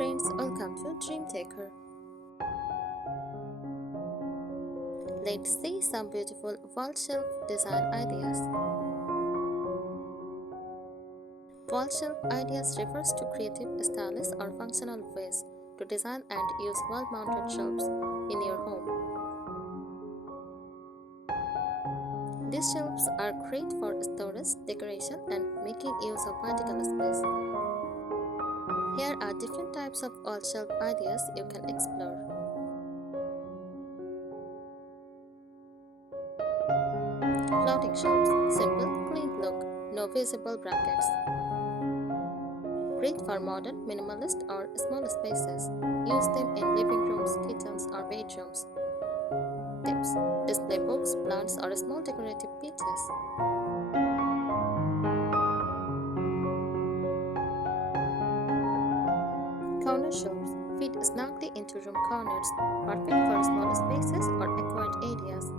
friends, welcome to Dream Decor. Let's see some beautiful wall shelf design ideas. Wall shelf ideas refers to creative, stylish or functional ways to design and use wall-mounted shelves in your home. These shelves are great for storage, decoration and making use of vertical space. Here are different types of wall shelf ideas you can explore. Floating shelves, simple, clean look, no visible brackets. Great for modern, minimalist or small spaces. Use them in living rooms, kitchens or bedrooms. Tips: display books, plants or small decorative pieces. Corner shelves fit snugly into room corners, perfect for small spaces or acquired areas.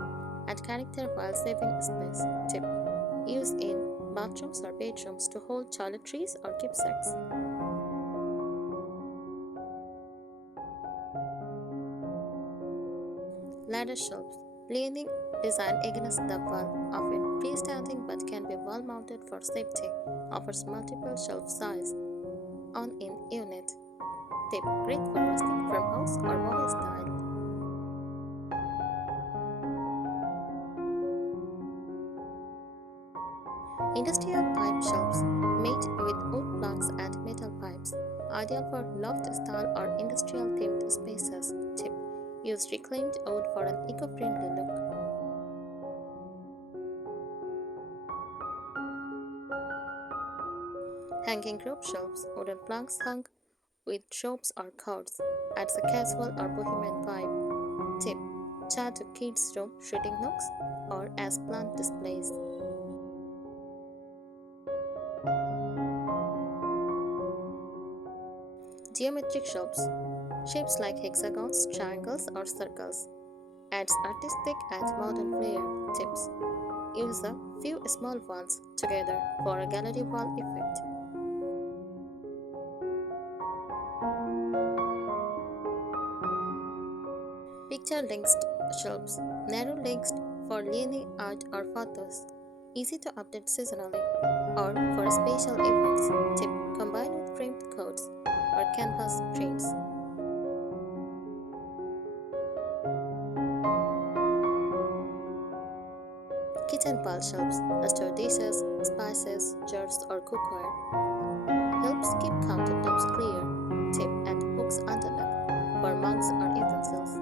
Add character while saving space. Tip: use in bathrooms or bedrooms to hold toiletries or keepsakes. Ladder shelves, leaning design against the wall, often freestanding but can be wall mounted for safety. Offers multiple shelf size on in unit. Tip: great for rustic farmhouse or boho style. Industrial pipe shelves made with wood planks and metal pipes, ideal for loft style or industrial themed spaces. Tip: use reclaimed wood for an eco-friendly look. Hanging rope shelves, wooden planks hung with ropes or cords, adds a casual or bohemian vibe. Tip: chat to kids' room reading nooks or as plant displays. Geometric shelves, shapes like hexagons, triangles, or circles, adds artistic and modern flair. Tips: use a few small ones together for a gallery wall effect. Picture linked shelves, narrow links for leaning art or photos, easy to update seasonally or for special events. Tip: combine with framed codes or canvas prints. Kitchen wall shelves, store dishes, spices, jars, or cookware. Helps keep countertops clear. Tip: add hooks underneath for mugs or utensils.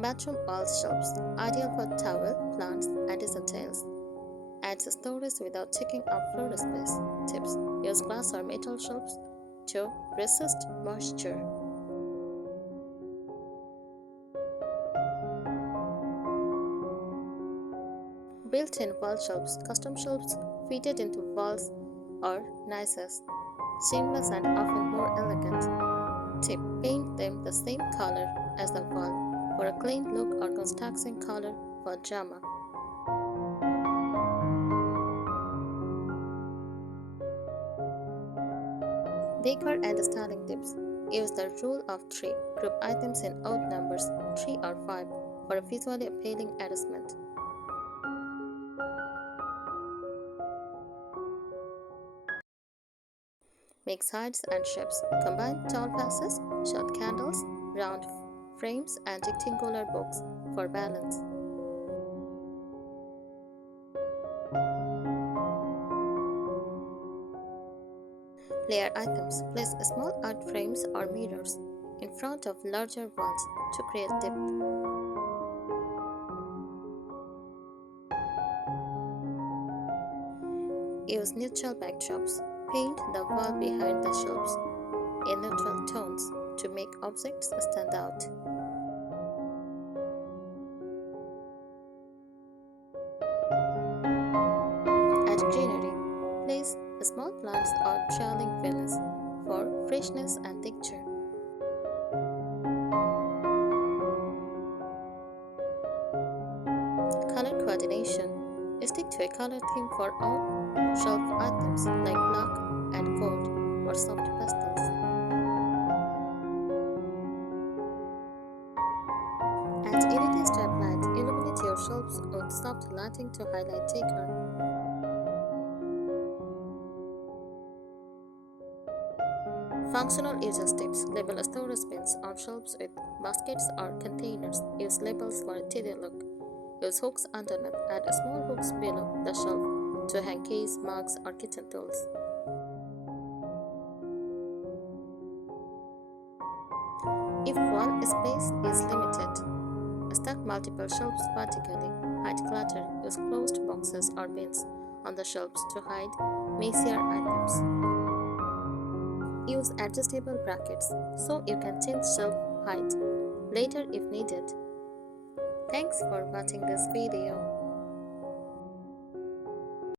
Bathroom wall shelves, ideal for towel, plants, and essentials. Adds storage without taking up floor space. Tips: use glass or metal shelves to resist moisture. Built-in wall shelves, custom shelves fitted into walls or nices, seamless and often more elegant. Tip: paint them the same color as the wall for a clean look or contrasting color for drama. Decor and styling tips. Use the rule of 3. Group items in odd numbers 3 or 5 for a visually appealing arrangement. Make sides and shapes. Combine tall vases, short candles, round frames, and rectangular books for balance. Layer items. Place small art frames or mirrors in front of larger ones to create depth. Use neutral backdrops. Paint the wall behind the shelves in neutral tones to make objects stand out. Add greenery. Place small plants or trailing vines for freshness and texture. Color coordination. Stick to a color theme for all shelf items like black and gold or soft pastels. Add LED strip lights. Illuminate your shelves with soft lighting to highlight decor. Functional user tips. Label storage bins on shelves with baskets or containers. Use labels for a tidy look. Use hooks underneath. Add small hooks below the shelf to hang keys, mugs, or kitchen tools. If wall space is limited, stack multiple shelves vertically. Hide clutter. Use closed boxes or bins on the shelves to hide messier items. Use adjustable brackets so you can change shelf height later if needed. Thanks for watching this video.